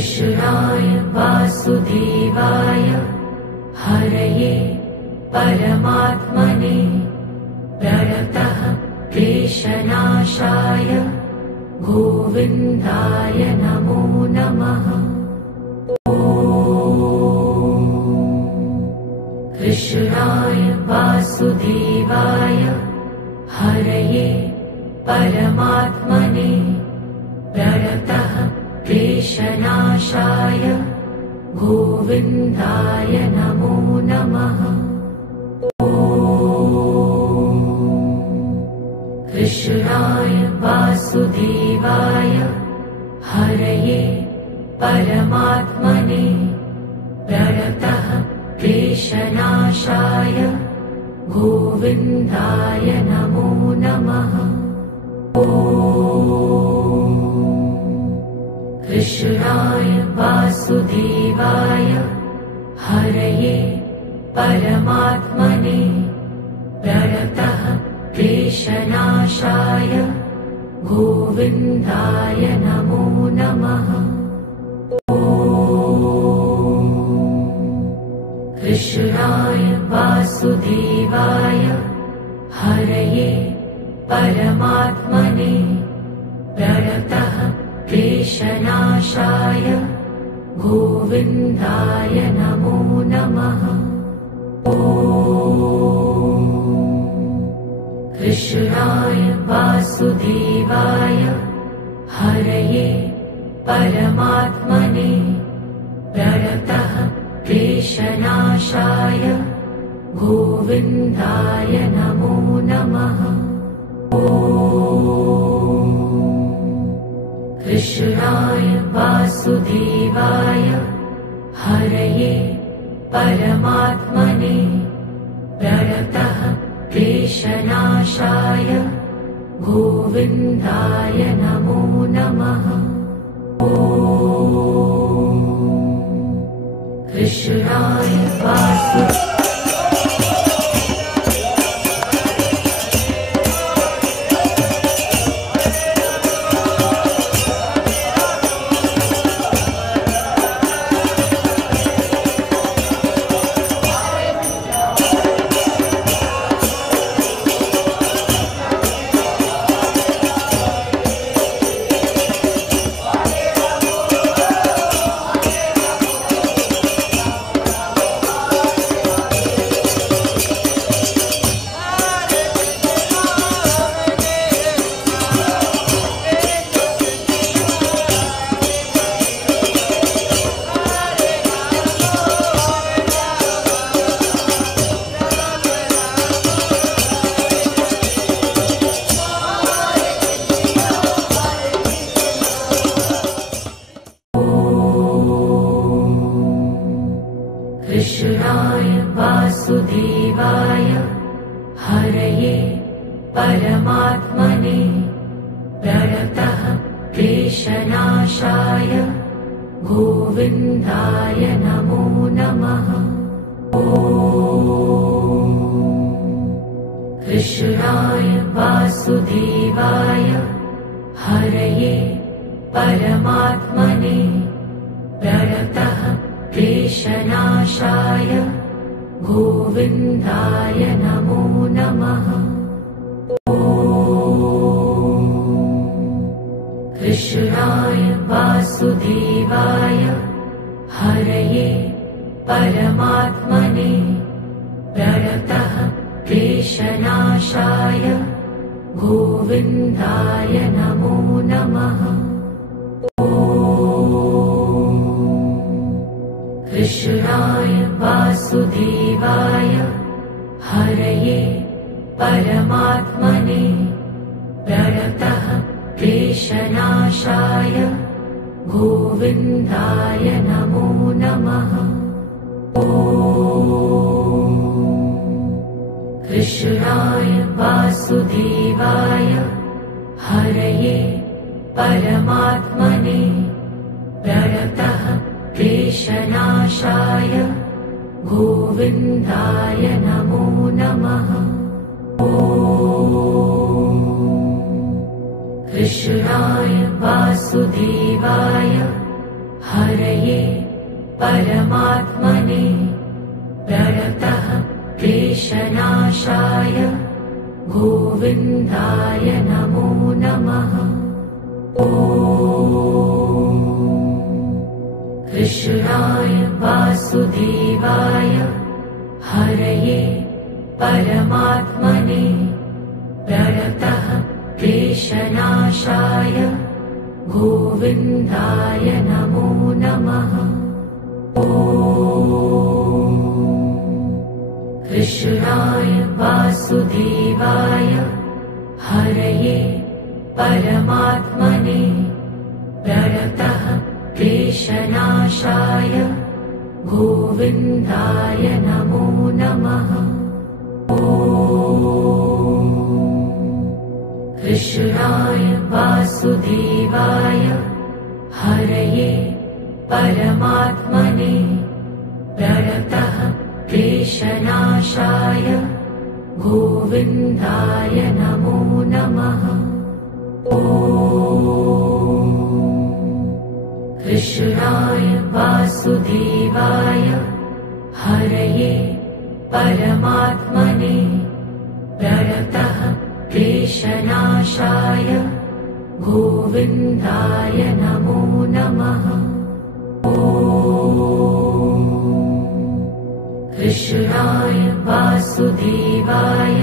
कृष्णाय वासुदेवाय हरये परमात्मने प्रणतः क्लेशनाशाय गोविन्दाय नमो नमः। कृष्णाय वासुदेवाय हरये परमात्मने प्रणतः क्लेशनाशाय गोविन्दाय नमो नमः। कृष्णाय वासुदेवाय हरये परमात्मने प्रणतः क्लेशनाशाय गोविन्दाय नमो नमः। कृष्णाय वासुदेवाय हरये परमात्मने प्रणतः क्लेशनाशाय गोविन्दाय नमो नमः। कृष्णाय वासुदेवाय हरये परमात्मने प्रणतः क्लेशनाशाय गोविन्दाय नमो नमः। कृष्णाय वासुदेवाय हरये परमात्मने प्रणतः क्लेशनाशाय गोविन्दाय नमो नमः। कृष्णाय वासुदेवाय हरये परमात्मने प्रणतः क्लेशनाशाय गोविन्दाय नमो नमः। कृष्णाय कृष्णाय वासुदेवाय हरये परमात्मने प्रणतः क्लेशनाशाय गोविन्दाय नमो नमः। कृष्णाय वासुदेवाय हरये परमात्मने प्रणतः क्लेशनाशाय गोविन्दाय नमो नमः। कृष्णाय वासुदेवाय हरये परमात्मने प्रणतः क्लेशनाशाय गोविन्दाय नमो नमः। कृष्णाय वासुदेवाय हरये परमात्मने प्रणतः क्लेशनाशाय गोविन्दाय नमो नमः। कृष्णाय वासुदेवाय हरये परमात्मने प्रणतः क्लेशनाशाय गोविन्दाय नमो नमः। कृष्णाय वासुदेवाय हरये परमात्मने प्रणतः क्लेशनाशाय गोविन्दाय नमो नमः। ॐ कृष्णाय वासुदेवाय हरये परमात्मने प्रणतः क्लेशनाशाय गोविन्दाय नमो नमः। ॐ कृष्णाय वासुदेवाय हरये परमात्मने प्रणतः क्लेशनाशाय गोविन्दाय नमो नमः। ॐ कृष्णाय वासुदेवाय हरये परमात्मने प्रणतः क्लेशनाशाय गोविन्दाय नमो नमः। ॐ कृष्णाय वासुदेवाय हरये परमात्मने प्रणतः क्लेशनाशाय गोविन्दाय नमो नमः। ॐ कृष्णाय वासुदेवाय